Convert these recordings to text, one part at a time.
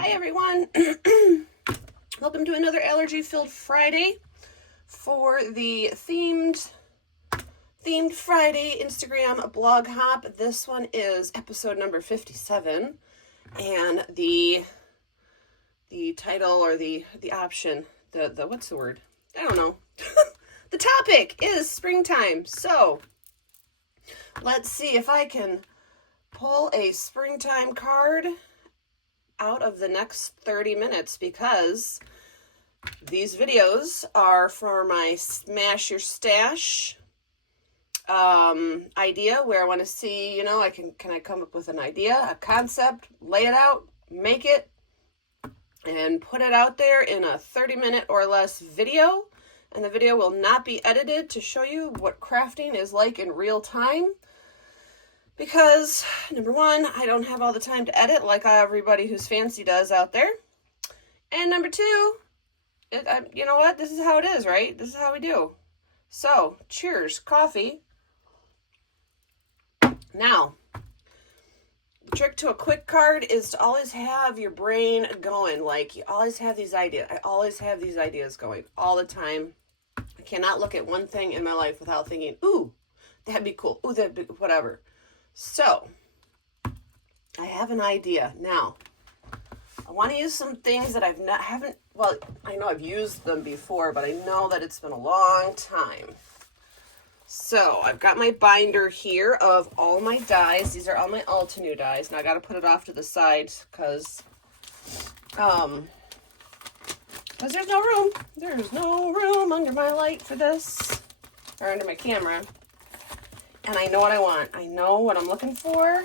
Hi everyone. Welcome to another allergy-filled Friday for the themed Friday Instagram blog hop. This one is episode number 57, and the title or the option, the what's the word? I don't know. The topic is springtime. So let's see if I can pull a springtime card out of the next 30 minutes, because these videos are for my Smash Your Stash idea, where I want to see, can I come up with an idea, a concept, lay it out, make it, and put it out there in a 30-minute or less video. And the video will not be edited to show you what crafting is like in real time. Because, number one, I don't have all the time to edit like everybody who's fancy does out there. And number two, you know what? This is how it is, right? This is how we do. So, cheers, coffee. Now, the trick to a quick card is to always have your brain going. Like, you always have these ideas. I always have these ideas going all the time. I cannot look at one thing in my life without thinking, ooh, that'd be cool. Ooh, that'd be whatever. So, I have an idea. Now, I want to use some things that I know I've used them before, but I know that it's been a long time. So, I've got my binder here of all my dies. These are all my Altenew dies. Now, I got to put it off to the side because there's no room. There's no room under my light for this, or under my camera. And I know what I want. I know what I'm looking for.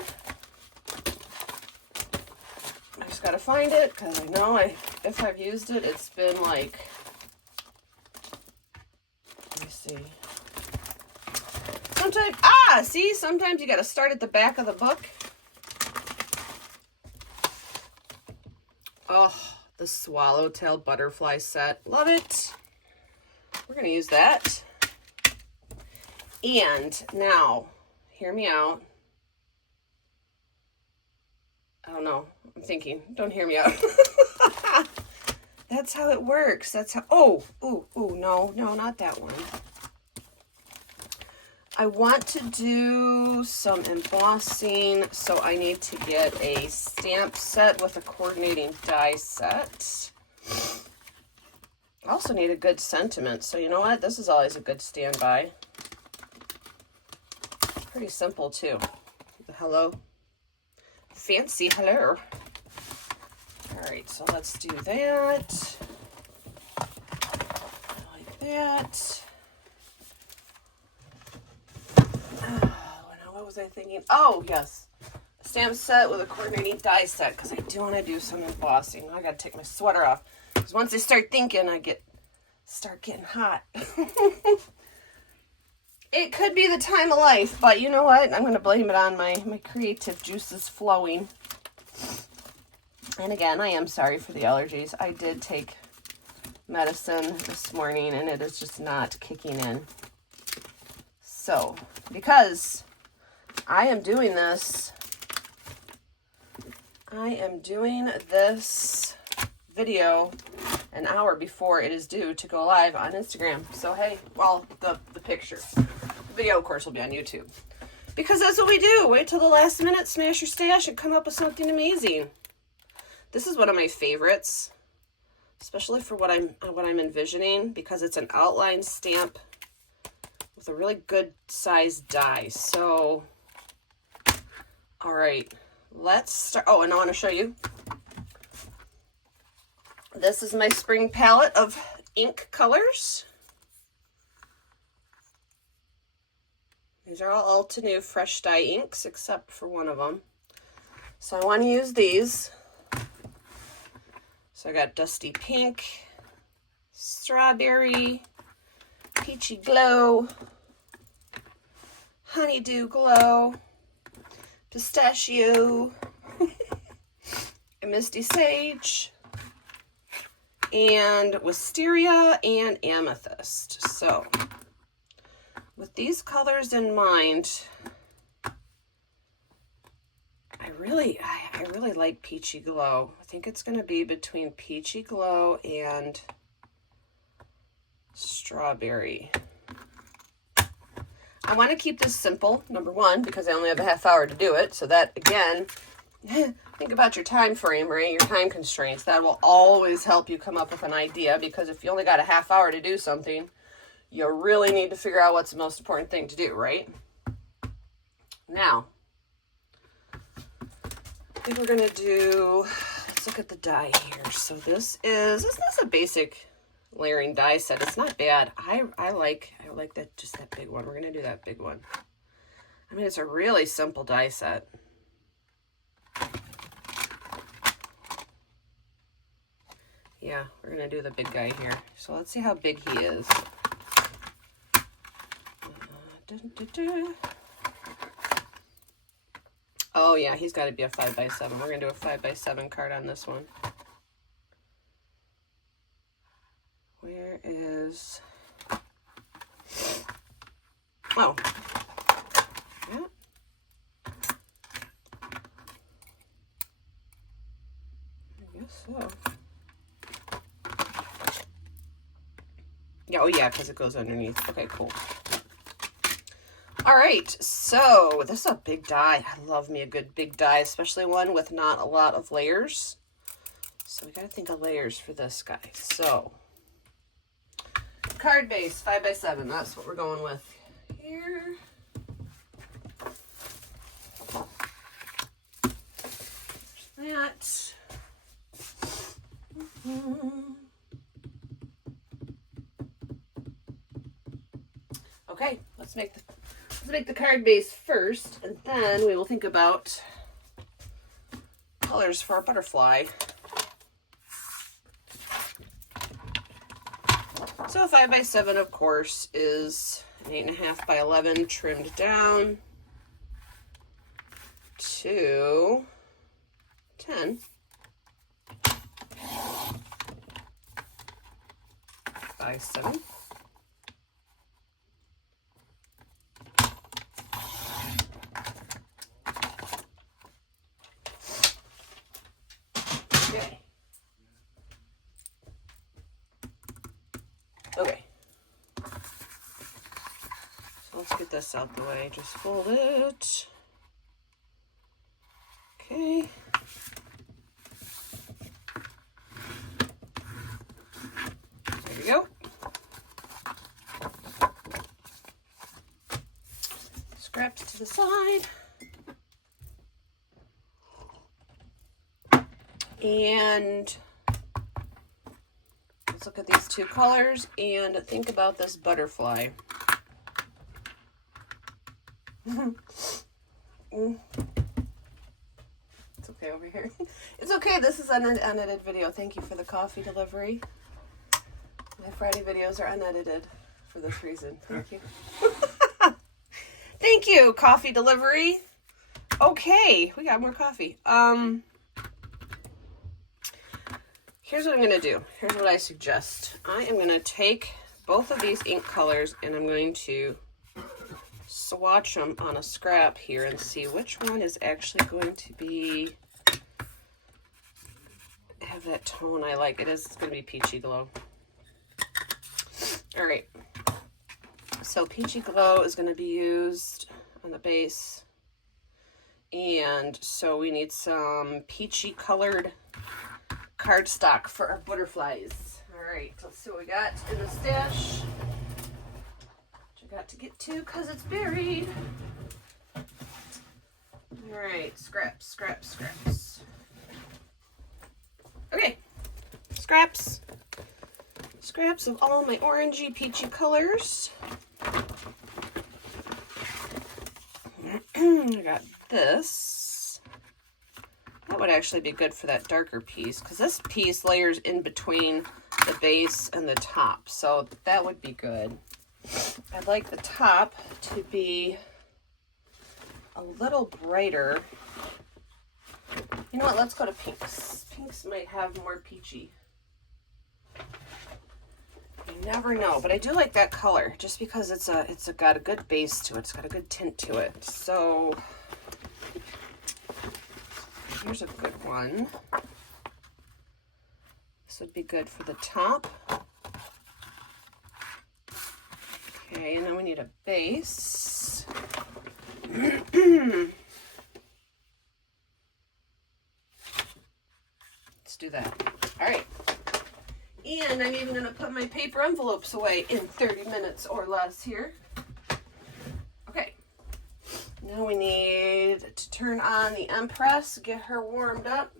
I just got to find it, because I know if I've used it, it's been like, let me see. Sometimes you got to start at the back of the book. Oh, the Swallowtail Butterfly set. Love it. We're going to use that. And now, hear me out. I don't know. I'm thinking. Don't hear me out. That's how it works. That's how... no, not that one. I want to do some embossing, so I need to get a stamp set with a coordinating die set. I also need a good sentiment, so you know what? This is always a good standby. Pretty simple too. The hello. Fancy hello. Alright, so let's do that. Like that. What was I thinking? Oh, yes. A stamp set with a coordinating die set, because I do want to do some embossing. I got to take my sweater off, because once I start thinking, start getting hot. It could be the time of life, but you know what? I'm going to blame it on my creative juices flowing. And again, I am sorry for the allergies. I did take medicine this morning, and it is just not kicking in. So, because I am doing this video an hour before it is due to go live on Instagram. So, hey, well, the picture. The video, of course, will be on YouTube. Because that's what we do. Wait till the last minute, smash your stash, and come up with something amazing. This is one of my favorites, especially for what I'm envisioning, because it's an outline stamp with a really good sized die. So, all right, let's start. Oh, and I want to show you. This is my spring palette of ink colors. These are all Altenew fresh dye inks, except for one of them. So I want to use these. So I got Dusty Pink, Strawberry, Peachy Glow, Honeydew Glow, Pistachio, and Misty Sage, and Wisteria, and Amethyst. So, with these colors in mind, I I really like Peachy Glow. I think it's going to be between Peachy Glow and Strawberry. I want to keep this simple, number one, because I only have a half hour to do it. So that, again, think about your time frame, right? Your time constraints. That will always help you come up with an idea, because if you only got a half hour to do something, you really need to figure out what's the most important thing to do, right? Now, I think we're going to do, let's look at the die here. So this is a basic layering die set. It's not bad. I like that, just that big one. We're going to do that big one. I mean, it's a really simple die set. Yeah, we're going to do the big guy here. So let's see how big he is. Oh yeah, he's got to be a 5x7. We're going to do a 5x7 card on this one. Where is... Oh. Yeah. I guess so. Yeah, oh yeah, because it goes underneath. Okay, cool. All right, so this is a big die. I love me a good big die, especially one with not a lot of layers. So we got to think of layers for this guy. So card base, 5x7. That's what we're going with here. That. Okay, let's make the card base first, and then we will think about colors for our butterfly. So a 5x7, of course, is an 8.5 by 11 trimmed down to 10 by 7. Okay, so let's get this out the way. Just fold it. Okay. There we go. Scraps to the side. And let's look at these two colors and think about this butterfly. It's okay over here. It's okay. This is an unedited video. Thank you for the coffee delivery. My Friday videos are unedited for this reason. Thank you. Thank you, coffee delivery. Okay, we got more coffee. Here's what I'm going to do. Here's what I suggest. I am going to take both of these ink colors and I'm going to swatch them on a scrap here and see which one is actually going to be, have that tone I like. It's going to be Peachy Glow. All right. So Peachy Glow is going to be used on the base. And so we need some peachy colored cardstock for our butterflies. All right, let's see what we got in the stash. Which I got to get to because it's buried. All right, scraps, scraps, scraps. Okay, scraps. Scraps of all my orangey, peachy colors. I got this. That would actually be good for that darker piece because this piece layers in between the base and the top. So that would be good. I'd like the top to be a little brighter. You know what? Let's go to pinks. Pinks might have more peachy. You never know, but I do like that color just because it's got a good base to it. It's got a good tint to it. So here's a good one. This would be good for the top. Okay, and then we need a base. Let's do that. All right. And I'm even going to put my paper envelopes away in 30 minutes or less here. Okay. Now we need to turn on the Empress, get her warmed up.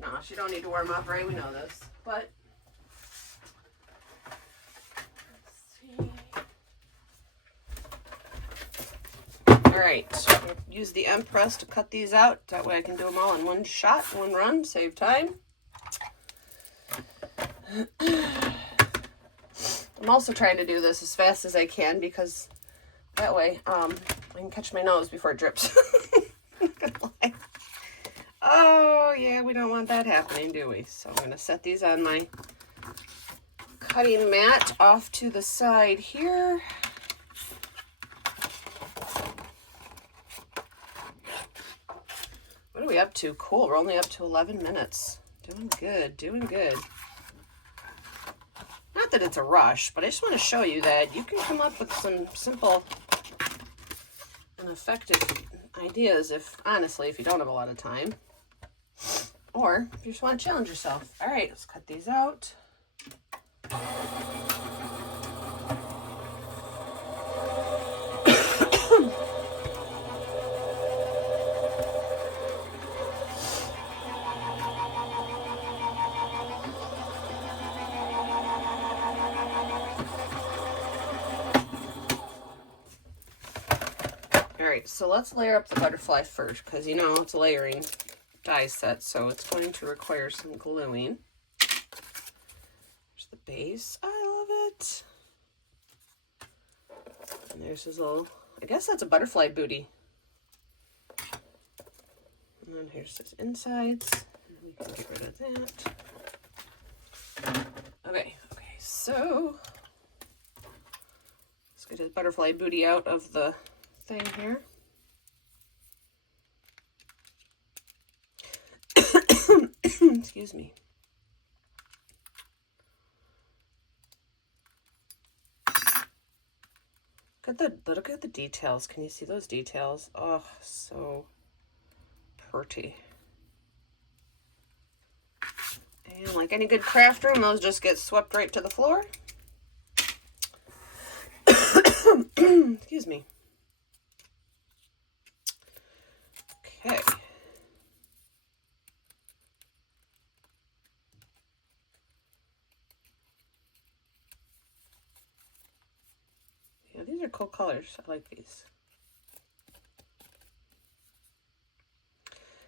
No, she don't need to warm up, right? We know this. But let's see. All right. Use the Empress to cut these out. That way I can do them all in one shot, one run, save time. I'm also trying to do this as fast as I can because that way I can catch my nose before it drips. Oh, yeah, we don't want that happening, do we? So I'm going to set these on my cutting mat off to the side here. What are we up to? Cool, we're only up to 11 minutes. Doing good, doing good. Not that it's a rush, but I just want to show you that you can come up with some simple and effective ideas if, honestly, if you don't have a lot of time. Or if you just want to challenge yourself. All right, let's cut these out. All right, so let's layer up the butterfly first because, you know, it's a layering die set, so it's going to require some gluing. There's the base. I love it. And there's his little, I guess that's a butterfly booty. And then here's his insides. We can get rid of that. Okay, so let's get his butterfly booty out of the thing here. Excuse me. Look at the details. Can you see those details? Oh, so pretty. And like any good craft room, those just get swept right to the floor. Excuse me. Okay. Yeah, these are cool colors. I like these.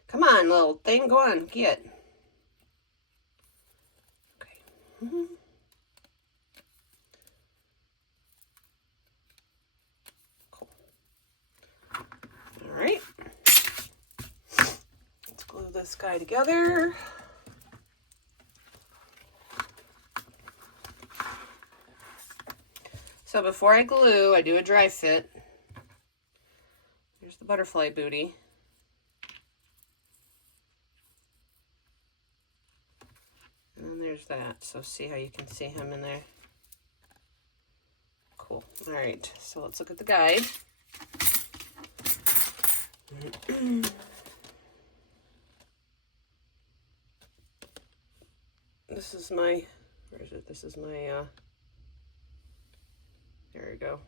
Come on, little thing. Go on. Get. Okay. Cool. All right. Let's glue this guy together. So before I glue, I do a dry fit. There's the butterfly booty. And then there's that. So see how you can see him in there. Cool. All right. So let's look at the guide. This is my, where is it? This is my, there we go.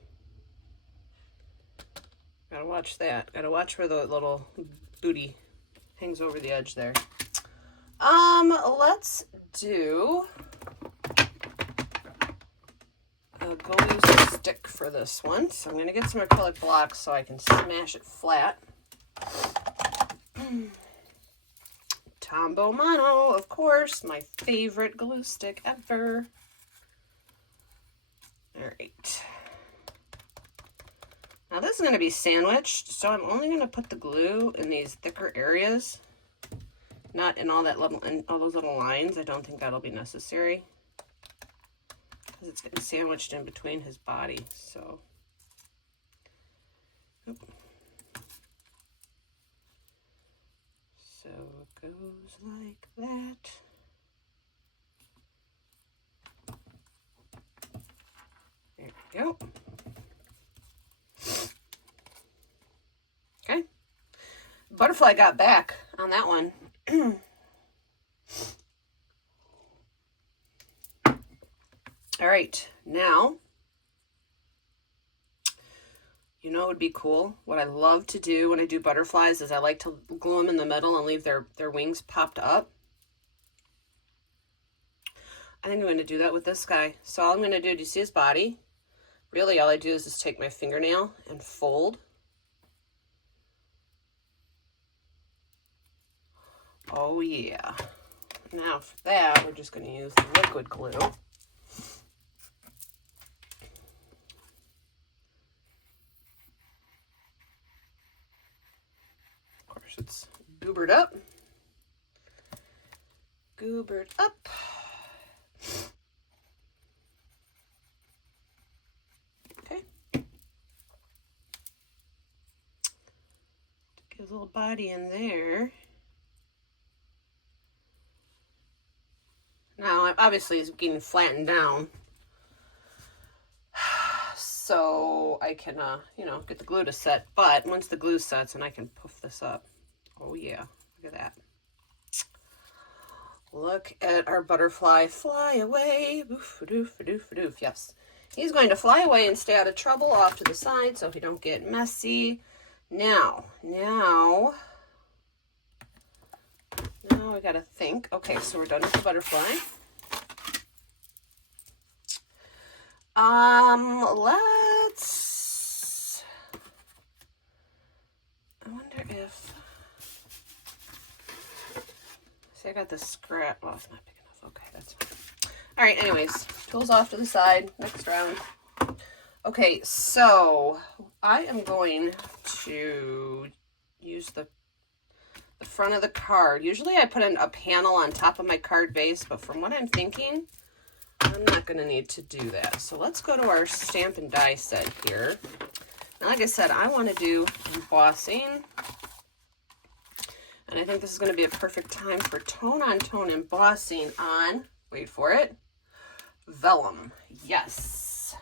Gotta watch that. Gotta watch where the little booty hangs over the edge there. Let's do a glue stick for this one. So I'm gonna get some acrylic blocks so I can smash it flat. Tombow Mono, of course, my favorite glue stick ever. All right. Now this is going to be sandwiched, so I'm only going to put the glue in these thicker areas, not in all those little lines. I don't think that'll be necessary because it's getting sandwiched in between his body. So, goes like that. There we go. Okay. Butterfly got back on that one. All right, now, you know, it would be cool. What I love to do when I do butterflies is I like to glue them in the middle and leave their wings popped up. I think I'm going to do that with this guy. So all I'm going to do you see his body? Really, all I do is just take my fingernail and fold. Oh, yeah. Now for that, we're just going to use the liquid glue. It's goobered up. Goobered up. Okay. Get a little body in there. Now, obviously, it's getting flattened down. So I can, you know, get the glue to set. But once the glue sets, and I can poof this up. Oh, yeah. Look at that. Look at our butterfly fly away. Oof-a-doof-a-doof-a-doof. Yes. He's going to fly away and stay out of trouble off to the side so he don't get messy. Now I got to think. Okay, so we're done with the butterfly. Let's... I wonder if... See, I got this scrap. Oh, it's not big enough. Okay, that's fine. All right, anyways, tools off to the side. Next round. Okay, so I am going to use the front of the card. Usually I put a panel on top of my card base, but from what I'm thinking, I'm not going to need to do that. So let's go to our stamp and die set here. Now, like I said, I want to do embossing. And I think this is going to be a perfect time for tone-on-tone embossing on, wait for it, vellum. Yes.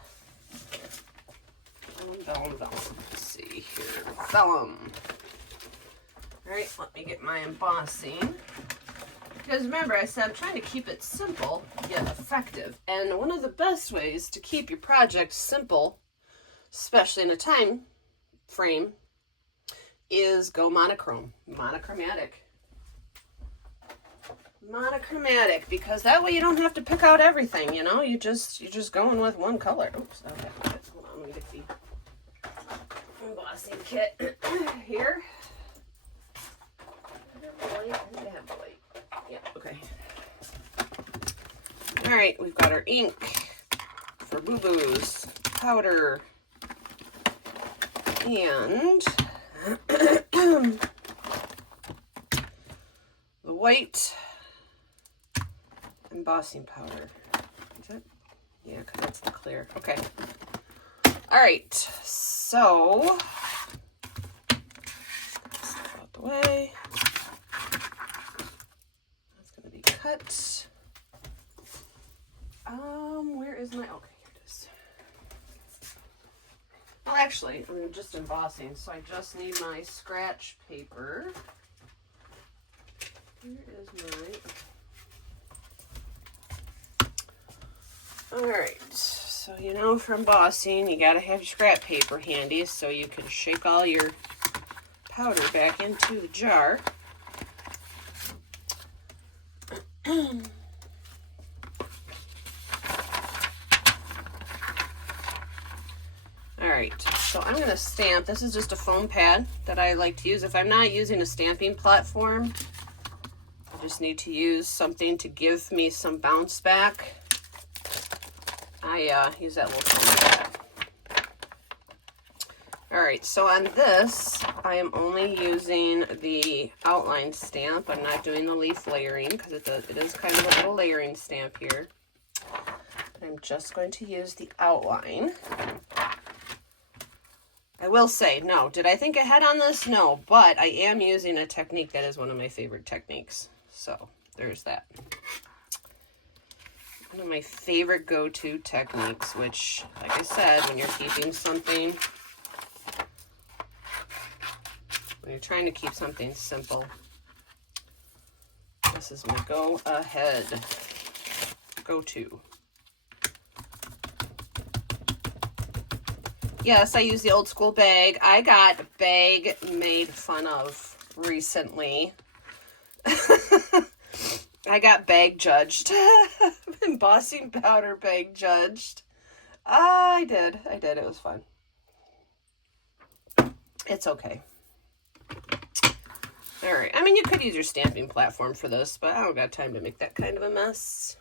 Vellum. Let's see here. Vellum. All right, let me get my embossing. Because remember, I said I'm trying to keep it simple yet effective. And one of the best ways to keep your project simple, especially in a time frame, is go monochrome. Monochromatic, because that way you don't have to pick out everything, you know? You're just going with one color. Oops, okay. Hold on, let me get the embossing kit here. Yeah, okay. All right, we've got our ink for boo-boos, powder, and the white embossing powder. Is it? Yeah, because that's the clear. Okay. All right, so out the way. That's going to be cut. Where is my, okay, here it is. Well, actually, I'm just embossing, so I just need my scratch paper. Here is my, all right, so you know for embossing, you gotta have your scrap paper handy so you can shake all your powder back into the jar. Alright, so I'm going to stamp. This is just a foam pad that I like to use. If I'm not using a stamping platform, I just need to use something to give me some bounce back. I use that little foam pad. Alright, so on this, I am only using the outline stamp. I'm not doing the leaf layering because it is kind of a little layering stamp here. I'm just going to use the outline. I I will say, no. Did I think ahead on this? No, but I am using a technique that is one of my favorite techniques. So there's that. One of my favorite go-to techniques, which, like I said, when you're keeping something, when you're trying to keep something simple, this is my go-ahead go-to. Yes, I use the old school bag. I got bag made fun of recently. I got bag judged. Embossing powder bag judged. I did. It was fun. It's okay. All right. I mean, you could use your stamping platform for this, but I don't got time to make that kind of a mess.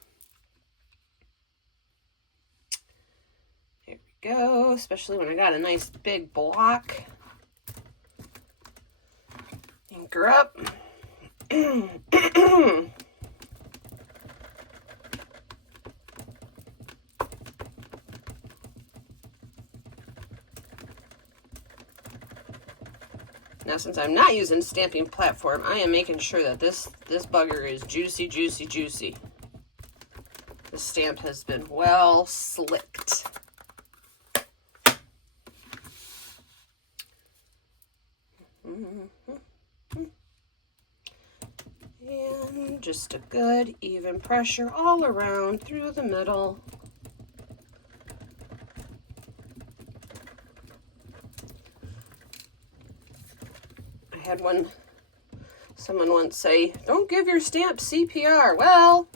Here we go. Especially when I got a nice big block. Ink her up. Now, since I'm not using stamping platform, I am making sure that this bugger is juicy, juicy, juicy. The stamp has been well slicked. And just a good even pressure all around through the middle. I had someone once say, don't give your stamp CPR. Well,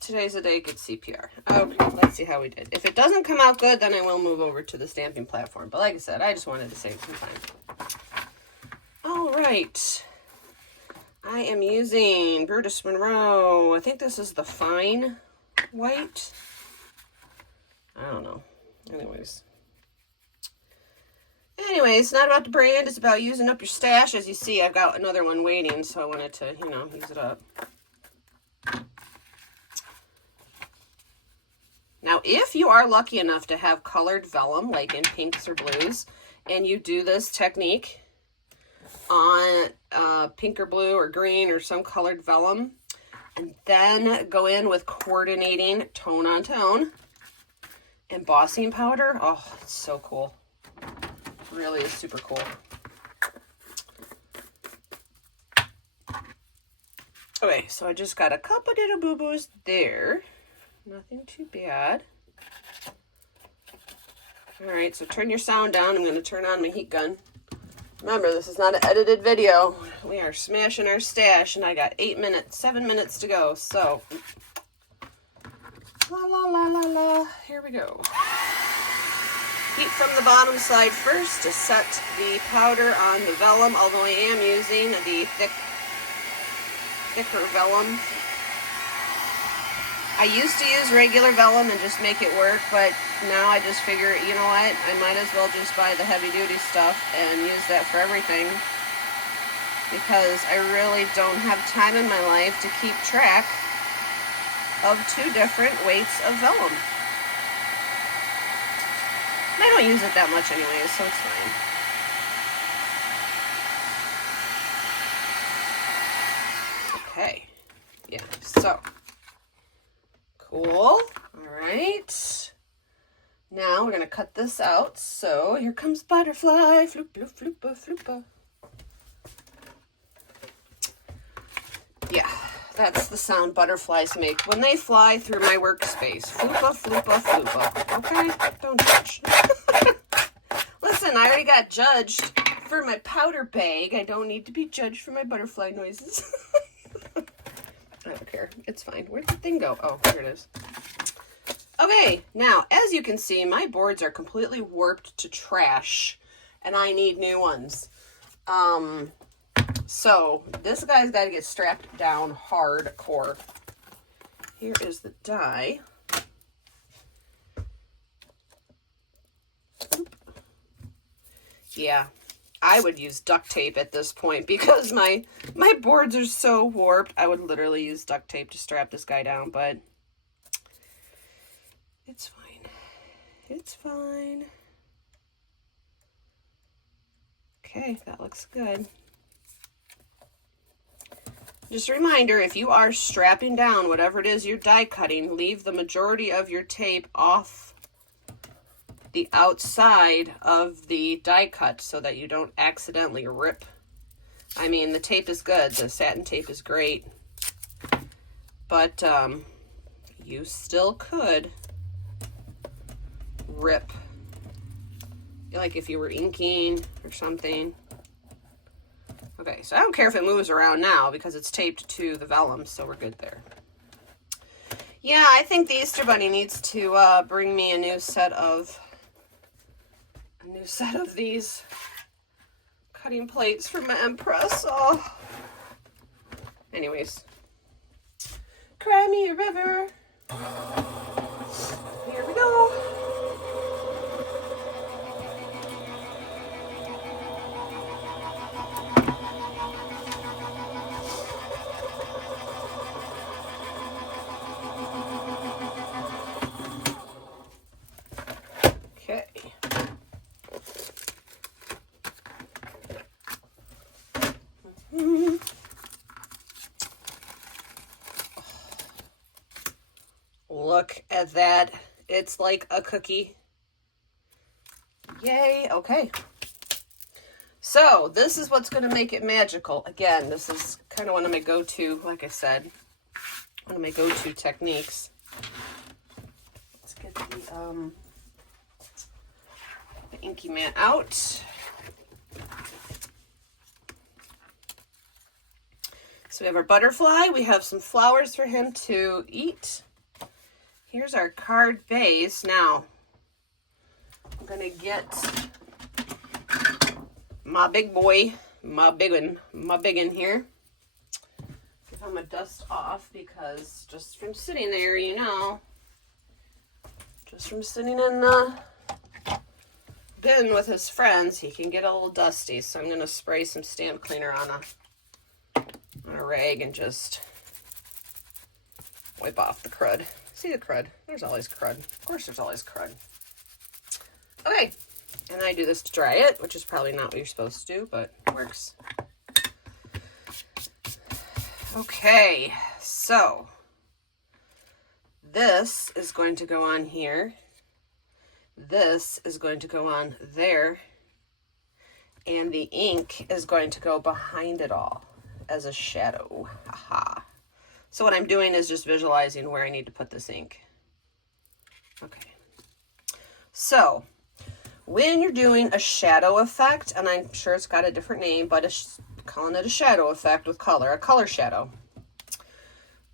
today's the day it gets CPR. Okay, let's see how we did. If it doesn't come out good, then I will move over to the stamping platform. But like I said, I just wanted to save some time. All right. I am using Brutus Monroe. I think this is the fine white. I don't know. Anyways, it's not about the brand. It's about using up your stash. As you see, I've got another one waiting, so I wanted to, use it up. Now, if you are lucky enough to have colored vellum, like in pinks or blues, and you do this technique on pink or blue or green or some colored vellum, and then go in with coordinating tone on tone embossing powder, oh, it's so cool. Really is super cool. Okay, so I just got a couple little boo-boos there. Nothing too bad. All right, so turn your sound down. I'm going to turn on my heat gun. Remember, this is not an edited video. We are smashing our stash, and I got 7 minutes to go. So, la, la, la, la, la. Here we go. Heat from the bottom side first to set the powder on the vellum, although I am using the thicker vellum. I used to use regular vellum and just make it work, but now I just figure, you know what, I might as well just buy the heavy duty stuff and use that for everything, because I really don't have time in my life to keep track of 2 different weights of vellum. I don't use it that much anyways, so it's fine. Okay, yeah, so, cool, all right. Now we're gonna cut this out, so here comes butterfly, floop, floop, floopa, floopa. Yeah, that's the sound butterflies make when they fly through my workspace. Floopa, floopa, floopa. Okay, don't judge. Listen, I already got judged for my powder bag. I don't need to be judged for my butterfly noises. I don't care. It's fine. Where did the thing go? Oh, there it is. Okay, now, as you can see, my boards are completely warped to trash, and I need new ones. So, this guy's got to get strapped down hardcore. Here is the die. Yeah, I would use duct tape at this point because my boards are so warped. I would literally use duct tape to strap this guy down, but it's fine. It's fine. Okay, that looks good. Just a reminder, if you are strapping down whatever it is you're die cutting, leave the majority of your tape off the outside of the die cut so that you don't accidentally rip. I mean, the tape is good. The satin tape is great. But you still could rip, like if you were inking or something. Okay, so I don't care if it moves around now because it's taped to the vellum, so we're good there. Yeah, I think the Easter Bunny needs to bring me a new set of these cutting plates for my Empress. Oh. Anyways, cry me a river. Here we go. Okay. Look at that. It's like a cookie. Yay. Okay. So this is what's going to make it magical. Again, this is kind of one of my go-to, like I said, one of my go-to techniques. Let's get the inky mat out. So we have our butterfly. We have some flowers for him to eat. Here's our card base. Now, I'm going to get my big boy, my big one here. Give him a dust off because just from sitting there, you know, just from sitting in the bin with his friends, he can get a little dusty. So I'm going to spray some stamp cleaner on a rag and just wipe off the crud. See the crud? There's always crud. Of course there's always crud. Okay. And I do this to dry it, which is probably not what you're supposed to do, but it works. Okay. So this is going to go on here. This is going to go on there. And the ink is going to go behind it all as a shadow. Haha. So what I'm doing is just visualizing where I need to put this ink. Okay. So when you're doing a shadow effect, and I'm sure it's got a different name, but it's calling it a shadow effect with color, a color shadow.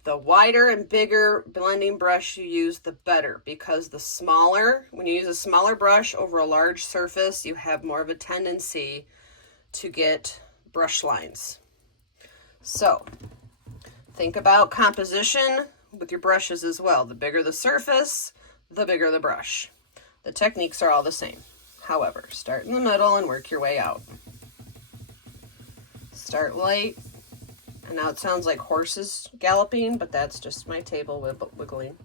The wider and bigger blending brush you use, the better, because the smaller, when you use a smaller brush over a large surface, you have more of a tendency to get brush lines. So think about composition with your brushes as well. The bigger the surface, the bigger the brush. The techniques are all the same. However, start in the middle and work your way out. Start light. And now it sounds like horses galloping, but that's just my table wiggling.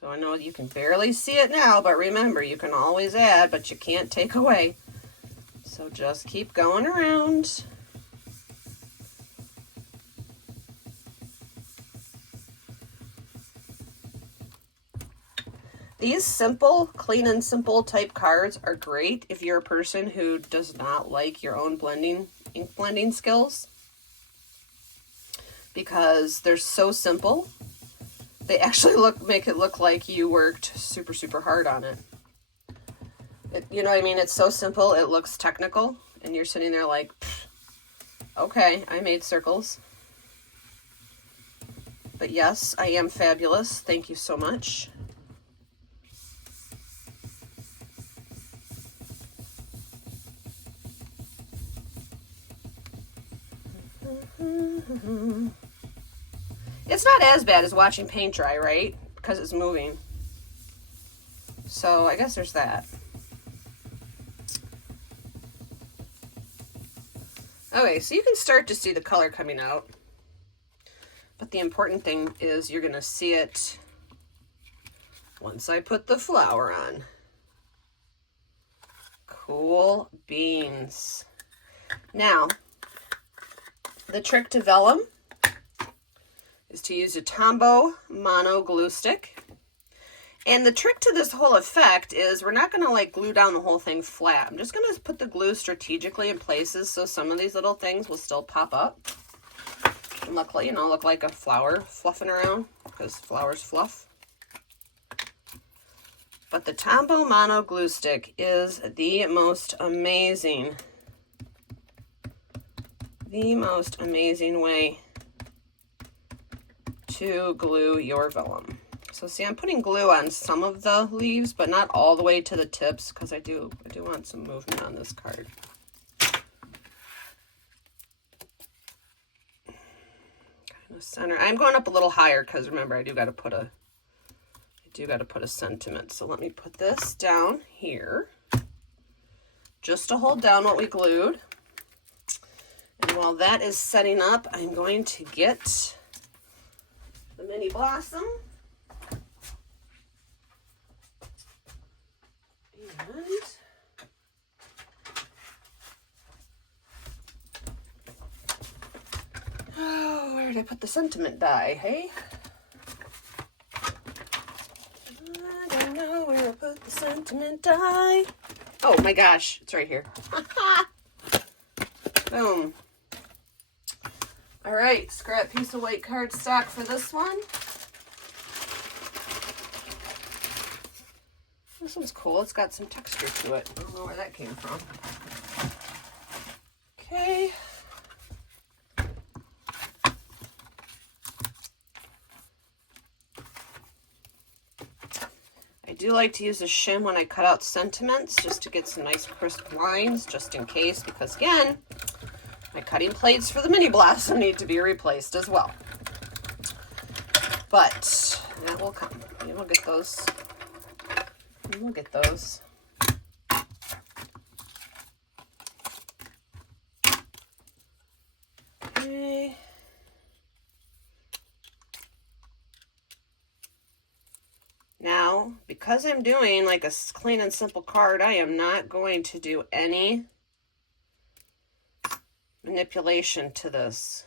So I know you can barely see it now, but remember, you can always add, but you can't take away. So just keep going around. These simple, clean and simple type cards are great if you're a person who does not like your own ink blending skills, because they're so simple. They actually make it look like you worked super, super hard on it. You know what I mean? It's so simple, it looks technical, and you're sitting there like, okay, I made circles. But yes, I am fabulous. Thank you so much. It's not as bad as watching paint dry, right? Because it's moving. So I guess there's that. Okay, so you can start to see the color coming out. But the important thing is you're going to see it once I put the flower on. Cool beans. Now, the trick to vellum is to use a Tombow Mono glue stick. And the trick to this whole effect is we're not going to like glue down the whole thing flat. I'm just going to put the glue strategically in places so some of these little things will still pop up and look like, look like a flower fluffing around, because flowers fluff. But the Tombow Mono glue stick is the most amazing way to glue your vellum. So see, I'm putting glue on some of the leaves, but not all the way to the tips, because I do want some movement on this card. Kind of center. I'm going up a little higher because remember, I do got to put a sentiment. So let me put this down here, just to hold down what we glued. And while that is setting up, I'm going to get the mini blossom. Oh, where did I put the sentiment die, hey? I don't know where I put the sentiment die. Oh my gosh, it's right here. Boom. All right, scrap piece of white cardstock for this one. This one's cool. It's got some texture to it. I don't know where that came from. Okay. I do like to use a shim when I cut out sentiments, just to get some nice crisp lines, just in case, because again, my cutting plates for the mini blossom need to be replaced as well. But that will come. And we'll get those. We'll get those. Okay. Now, because I'm doing like a clean and simple card, I am not going to do any manipulation to this.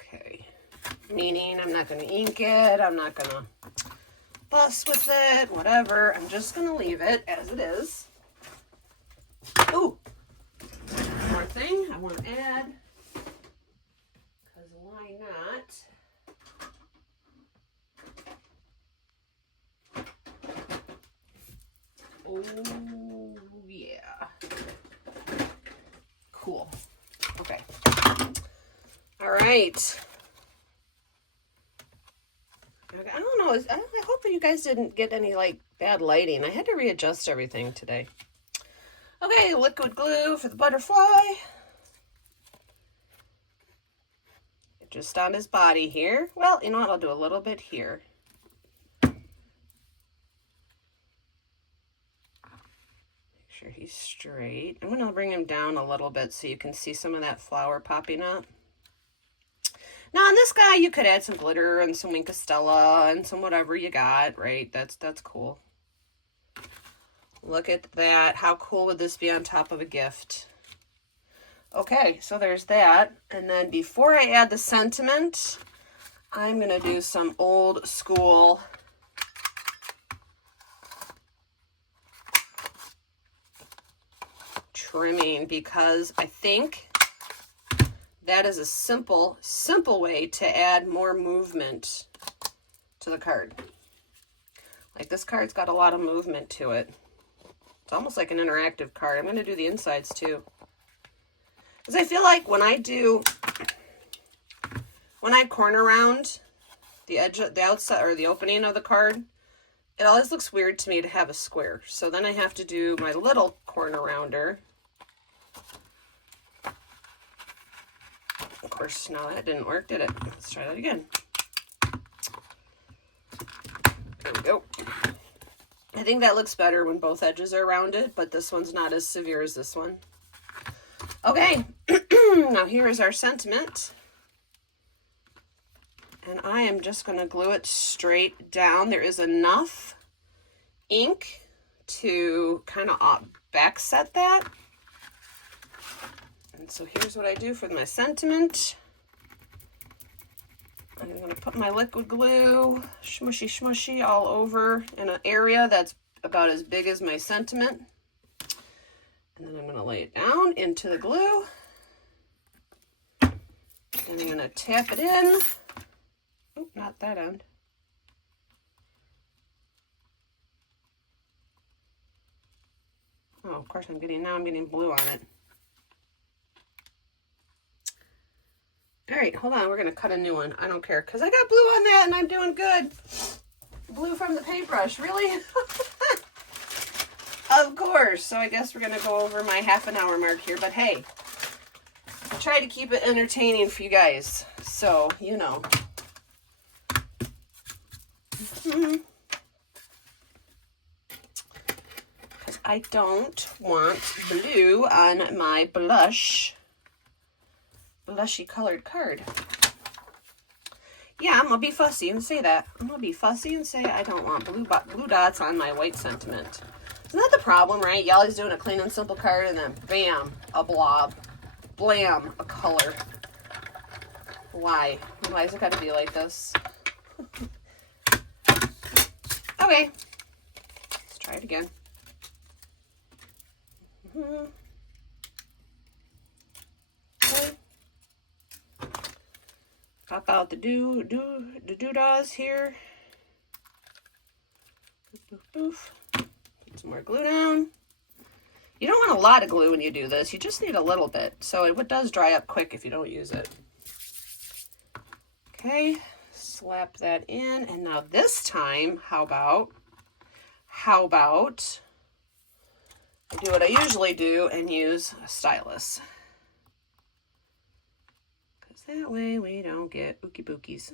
Okay. Meaning I'm not going to ink it, I'm not going to fuss with it, whatever. I'm just going to leave it as it is. Ooh! One more thing I want to add, because why not? Oh, yeah. Cool. Okay. All right. I don't know. I hope you guys didn't get any, like, bad lighting. I had to readjust everything today. Okay, liquid glue for the butterfly. Just on his body here. Well, you know what? I'll do a little bit here. Make sure he's straight. I'm going to bring him down a little bit so you can see some of that flower popping up. Now, on this guy, you could add some glitter and some Wink of Stella and some whatever you got, right? That's cool. Look at that. How cool would this be on top of a gift? Okay, so there's that. And then before I add the sentiment, I'm going to do some old school trimming, because I think that is a simple way to add more movement to the card. Like, this card's got a lot of movement to it. It's almost like an interactive card. I'm going to do the insides too. Because I feel like when I corner round the edge, the outside or the opening of the card, it always looks weird to me to have a square. So then I have to do my little corner rounder. Of course, no, that didn't work, did it? Let's try that again. There we go. I think that looks better when both edges are rounded, but this one's not as severe as this one. Okay, now here is our sentiment. And I am just going to glue it straight down. There is enough ink to kind of back set that. And so here's what I do for my sentiment. I'm going to put my liquid glue, smushy smushy, all over in an area that's about as big as my sentiment. And then I'm going to lay it down into the glue. Then I'm going to tap it in. Oh, not that end. Oh, of course I'm getting blue on it. All right, hold on, we're gonna cut a new one. I don't care, because I got blue on that and I'm doing good. Blue from the paintbrush, really? Of course, so I guess we're gonna go over my half an hour mark here, but hey, I try to keep it entertaining for you guys, so, you know. Because I don't want blue on my blushy colored card. Yeah, I'm gonna be fussy and say that. I'm gonna be fussy and say I don't want blue dots on my white sentiment. Isn't that the problem, right? Y'all is doing a clean and simple card and then bam, a blob. Blam, a color. Why? Why has it got to be like this? Okay. Let's try it again. Okay. Pop out the doodahs here. Boof, boof, boof. Put some more glue down. You don't want a lot of glue when you do this. You just need a little bit. So it does dry up quick if you don't use it. Okay, slap that in. And now this time, how about I do what I usually do and use a stylus. That way we don't get ookie bookies.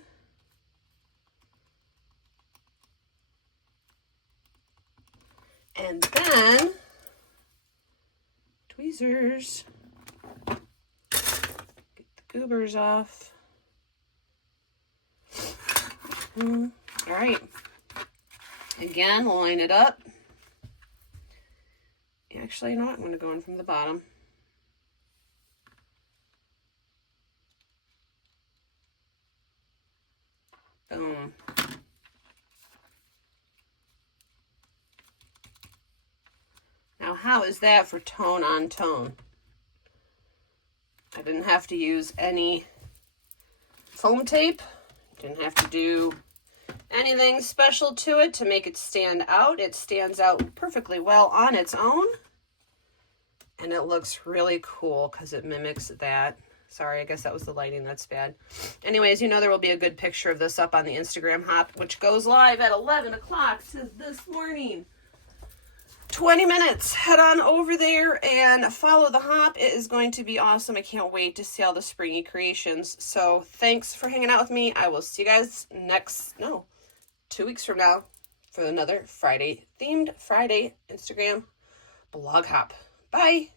And then tweezers. Get the goobers off. All right. Again, line it up. Actually, you know what? I'm going to go in from the bottom. Boom. Now, how is that for tone on tone? I didn't have to use any foam tape. Didn't have to do anything special to it to make it stand out. It stands out perfectly well on its own. And it looks really cool because it mimics that. Sorry, I guess that was the lighting. That's bad. Anyways, you know there will be a good picture of this up on the Instagram Hop, which goes live at 11 o'clock this morning. 20 minutes. Head on over there and follow the Hop. It is going to be awesome. I can't wait to see all the springy creations. So thanks for hanging out with me. I will see you guys 2 weeks from now for another themed Friday Instagram blog hop. Bye.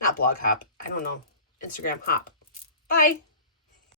Not blog hop. I don't know. Instagram hop. Bye.